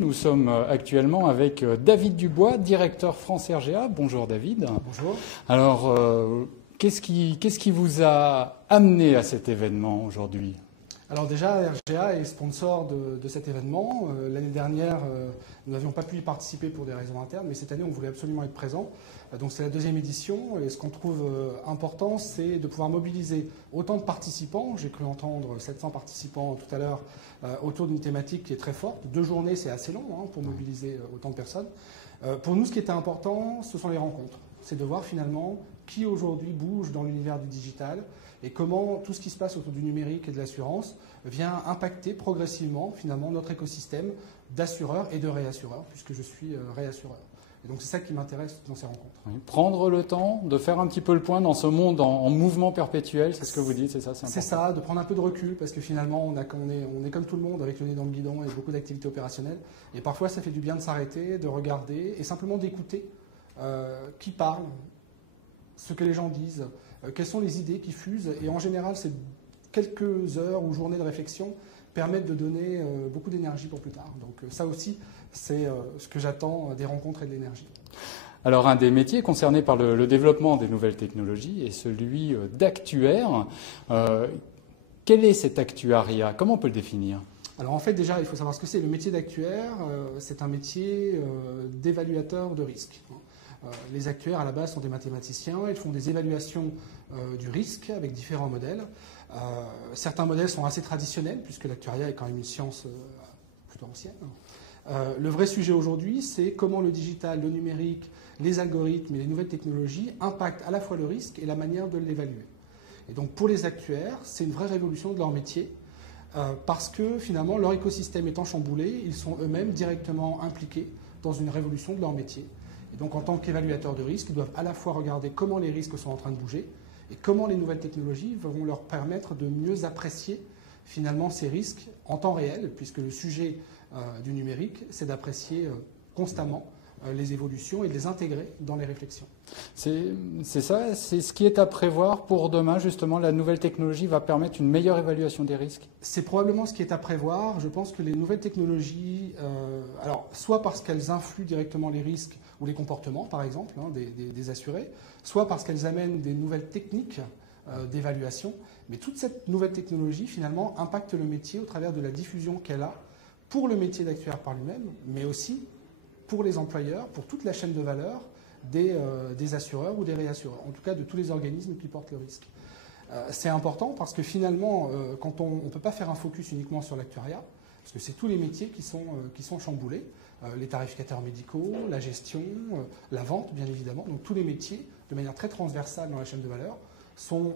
Nous sommes actuellement avec David Dubois, directeur France RGA. Bonjour David. Bonjour. Alors, qu'est-ce qui vous a amené à cet événement aujourd'hui ? Alors déjà, RGA est sponsor de cet événement. L'année dernière, nous n'avions pas pu y participer pour des raisons internes, mais cette année, on voulait absolument être présent. Donc c'est la deuxième édition, et ce qu'on trouve important, c'est de pouvoir mobiliser autant de participants. J'ai cru entendre 700 participants tout à l'heure autour d'une thématique qui est très forte. 2 journées, c'est assez long pour mobiliser autant de personnes. Pour nous, ce qui était important, ce sont les rencontres. C'est de voir finalement qui aujourd'hui bouge dans l'univers du digital et comment tout ce qui se passe autour du numérique et de l'assurance vient impacter progressivement finalement notre écosystème d'assureurs et de réassureurs, puisque je suis réassureur. Et donc c'est ça qui m'intéresse dans ces rencontres. Oui, prendre le temps de faire un petit peu le point dans ce monde en mouvement perpétuel, c'est ce que vous dites, c'est ça, c'est important. C'est ça, de prendre un peu de recul, parce que finalement on est comme tout le monde avec le nez dans le guidon et beaucoup d'activités opérationnelles. Et parfois ça fait du bien de s'arrêter, de regarder et simplement d'écouter qui parle, ce que les gens disent, quelles sont les idées qui fusent. Et en général, ces quelques heures ou journées de réflexion permettent de donner beaucoup d'énergie pour plus tard. Donc ça aussi, c'est ce que j'attends des rencontres et de l'énergie. Alors, un des métiers concernés par le développement des nouvelles technologies est celui d'actuaire. Quel est cet actuariat ? Comment on peut le définir ? Alors en fait, déjà, il faut savoir ce que c'est. Le métier d'actuaire, c'est un métier d'évaluateur de risque. Les actuaires, à la base, sont des mathématiciens. Ils font des évaluations du risque avec différents modèles. Certains modèles sont assez traditionnels, puisque l'actuariat est quand même une science plutôt ancienne. Le vrai sujet aujourd'hui, c'est comment le digital, le numérique, les algorithmes et les nouvelles technologies impactent à la fois le risque et la manière de l'évaluer. Et donc pour les actuaires, c'est une vraie révolution de leur métier, parce que finalement, leur écosystème étant chamboulé, ils sont eux-mêmes directement impliqués dans une révolution de leur métier. Et donc en tant qu'évaluateurs de risque, ils doivent à la fois regarder comment les risques sont en train de bouger et comment les nouvelles technologies vont leur permettre de mieux apprécier finalement ces risques en temps réel, puisque le sujet du numérique, c'est d'apprécier constamment les évolutions et de les intégrer dans les réflexions. C'est ça, c'est ce qui est à prévoir pour demain, justement, la nouvelle technologie va permettre une meilleure évaluation des risques ? C'est probablement ce qui est à prévoir. Je pense que les nouvelles technologies, alors soit parce qu'elles influent directement les risques ou les comportements, par exemple, des assurés, soit parce qu'elles amènent des nouvelles techniques d'évaluation. Mais toute cette nouvelle technologie, finalement, impacte le métier au travers de la diffusion qu'elle a pour le métier d'actuaire par lui-même, mais aussi pour les employeurs, pour toute la chaîne de valeur des assureurs ou des réassureurs, en tout cas de tous les organismes qui portent le risque. C'est important parce que finalement, quand on ne peut pas faire un focus uniquement sur l'actuariat, parce que c'est tous les métiers qui sont chamboulés, les tarificateurs médicaux, la gestion, la vente bien évidemment, donc tous les métiers, de manière très transversale dans la chaîne de valeur, sont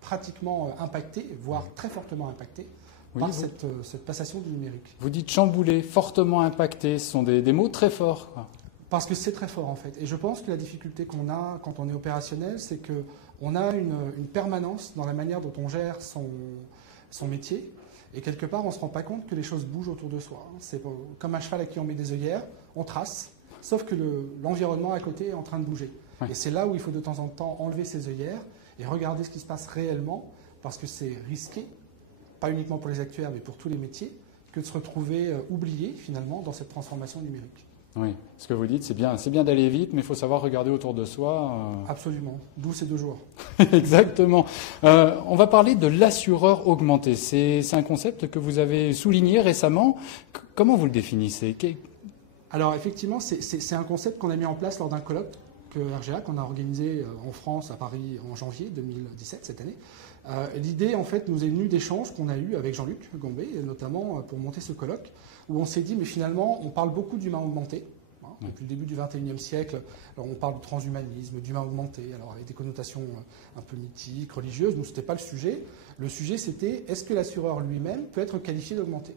pratiquement impactés, voire très fortement impactés, par cette passation du numérique. Vous dites chamboulé, fortement impacté, ce sont des mots très forts, quoi. Parce que c'est très fort en fait. Et je pense que la difficulté qu'on a quand on est opérationnel, c'est qu'on a une permanence dans la manière dont on gère son métier. Et quelque part, on ne se rend pas compte que les choses bougent autour de soi. C'est comme un cheval à qui on met des œillères, on trace, sauf que l'environnement à côté est en train de bouger. Ouais. Et c'est là où il faut de temps en temps enlever ces œillères et regarder ce qui se passe réellement, parce que c'est risqué, pas uniquement pour les actuaires, mais pour tous les métiers, que de se retrouver oublié finalement dans cette transformation numérique. Oui, ce que vous dites, c'est bien d'aller vite, mais il faut savoir regarder autour de soi. Absolument, d'où ces 2 jours. Exactement. On va parler de l'assureur augmenté. C'est un concept que vous avez souligné récemment. Comment vous le définissez ? Alors effectivement, c'est un concept qu'on a mis en place lors d'un colloque RGA qu'on a organisé en France, à Paris, en janvier 2017, cette année. L'idée, en fait, nous est venue d'échanges qu'on a eus avec Jean-Luc Gombet, notamment pour monter ce colloque, où on s'est dit, mais finalement, on parle beaucoup d'humain augmenté. Depuis le début du XXIe siècle, alors on parle de transhumanisme, d'humain augmenté, alors avec des connotations un peu mythiques, religieuses. Nous, ce n'était pas le sujet. Le sujet, c'était, est-ce que l'assureur lui-même peut être qualifié d'augmenté ?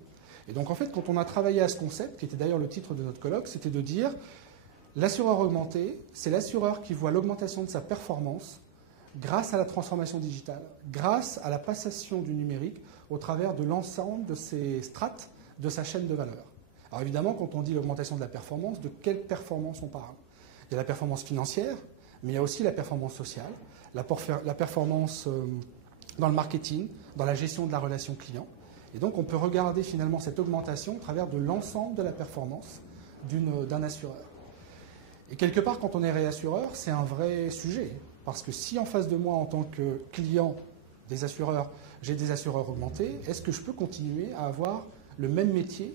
Et donc, en fait, quand on a travaillé à ce concept, qui était d'ailleurs le titre de notre colloque, c'était de dire, l'assureur augmenté, c'est l'assureur qui voit l'augmentation de sa performance grâce à la transformation digitale, grâce à la passation du numérique au travers de l'ensemble de ces strates de sa chaîne de valeur. Alors évidemment, quand on dit l'augmentation de la performance, de quelle performance on parle ? Il y a la performance financière, mais il y a aussi la performance sociale, la performance dans le marketing, dans la gestion de la relation client. Et donc on peut regarder finalement cette augmentation au travers de l'ensemble de la performance d'un assureur. Et quelque part, quand on est réassureur, c'est un vrai sujet. Parce que si en face de moi, en tant que client des assureurs, j'ai des assureurs augmentés, est-ce que je peux continuer à avoir le même métier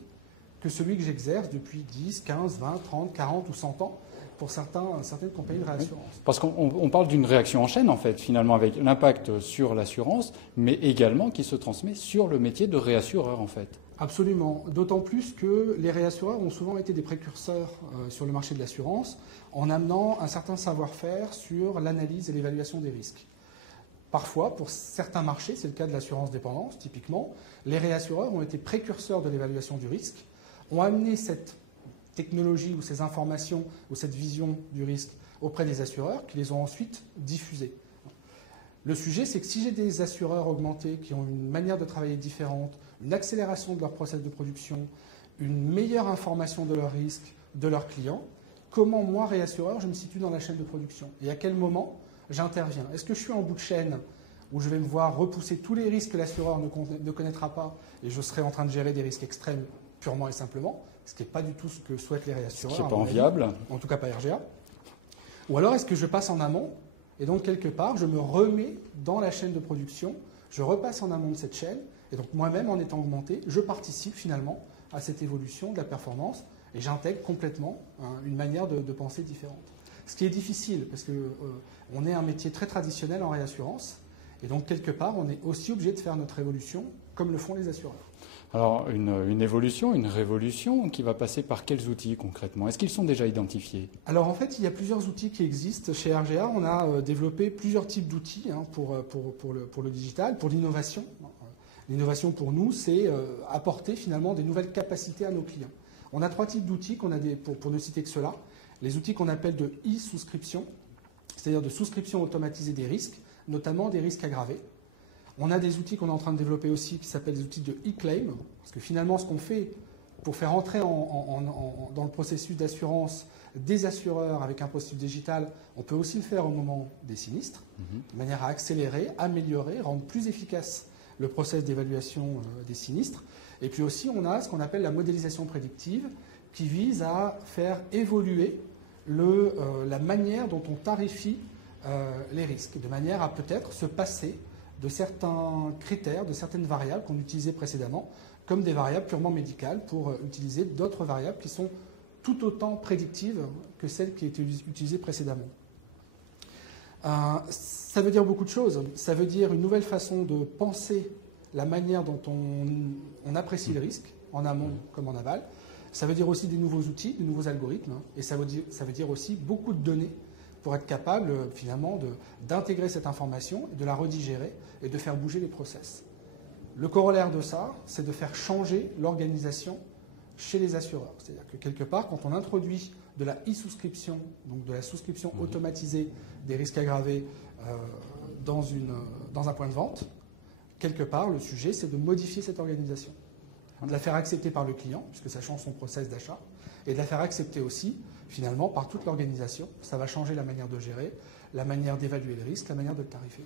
que celui que j'exerce depuis 10, 15, 20, 30, 40 ou 100 ans pour certaines compagnies de réassurance? Parce qu'on parle d'une réaction en chaîne, en fait, finalement, avec l'impact sur l'assurance, mais également qui se transmet sur le métier de réassureur, en fait. Absolument. D'autant plus que les réassureurs ont souvent été des précurseurs sur le marché de l'assurance en amenant un certain savoir-faire sur l'analyse et l'évaluation des risques. Parfois, pour certains marchés, c'est le cas de l'assurance dépendance, typiquement, les réassureurs ont été précurseurs de l'évaluation du risque, ont amené cette technologie ou ces informations ou cette vision du risque auprès des assureurs qui les ont ensuite diffusées. Le sujet, c'est que si j'ai des assureurs augmentés qui ont une manière de travailler différente, une accélération de leur process de production, une meilleure information de leurs risques, de leurs clients, comment moi, réassureur, je me situe dans la chaîne de production et à quel moment j'interviens? Est-ce que je suis en bout de chaîne où je vais me voir repousser tous les risques que l'assureur ne connaîtra pas et je serai en train de gérer des risques extrêmes purement et simplement, ce qui n'est pas du tout ce que souhaitent les réassureurs. Ce qui n'est pas enviable. En tout cas pas RGA. Ou alors est-ce que je passe en amont et donc quelque part je me remets dans la chaîne de production, je repasse en amont de cette chaîne et donc moi-même en étant augmenté, je participe finalement à cette évolution de la performance et j'intègre complètement une manière de penser différente. Ce qui est difficile parce qu'on est un métier très traditionnel en réassurance et donc quelque part on est aussi obligé de faire notre évolution comme le font les assureurs. Alors, une évolution, une révolution qui va passer par quels outils concrètement? Est-ce qu'ils sont déjà identifiés? Alors en fait, il y a plusieurs outils qui existent. Chez RGA, on a développé plusieurs types d'outils pour le digital, pour l'innovation. L'innovation pour nous, c'est apporter finalement des nouvelles capacités à nos clients. On a trois types d'outils pour ne citer que cela. Les outils qu'on appelle de e-souscription, c'est-à-dire de souscription automatisée des risques, notamment des risques aggravés. On a des outils qu'on est en train de développer aussi qui s'appellent des outils de e-claim, parce que finalement ce qu'on fait pour faire entrer dans le processus d'assurance des assureurs avec un processus digital, on peut aussi le faire au moment des sinistres, de manière à accélérer, améliorer, rendre plus efficace le process d'évaluation des sinistres. Et puis aussi on a ce qu'on appelle la modélisation prédictive qui vise à faire évoluer la manière dont on tarifie les risques, de manière à peut-être se passer de certains critères, de certaines variables qu'on utilisait précédemment, comme des variables purement médicales, pour utiliser d'autres variables qui sont tout autant prédictives que celles qui étaient utilisées précédemment. Ça veut dire beaucoup de choses. Ça veut dire une nouvelle façon de penser la manière dont on apprécie le risque, en amont comme en aval. Ça veut dire aussi des nouveaux outils, des nouveaux algorithmes, et ça veut dire aussi beaucoup de données pour être capable finalement d'intégrer cette information, de la redigérer et de faire bouger les process. Le corollaire de ça, c'est de faire changer l'organisation chez les assureurs. C'est-à-dire que quelque part, quand on introduit de la e-souscription, donc de la souscription automatisée des risques aggravés dans un point de vente, quelque part, le sujet, c'est de modifier cette organisation, de la faire accepter par le client, puisque ça change son process d'achat, et de la faire accepter aussi, finalement, par toute l'organisation. Ça va changer la manière de gérer, la manière d'évaluer le risque, la manière de le tarifer.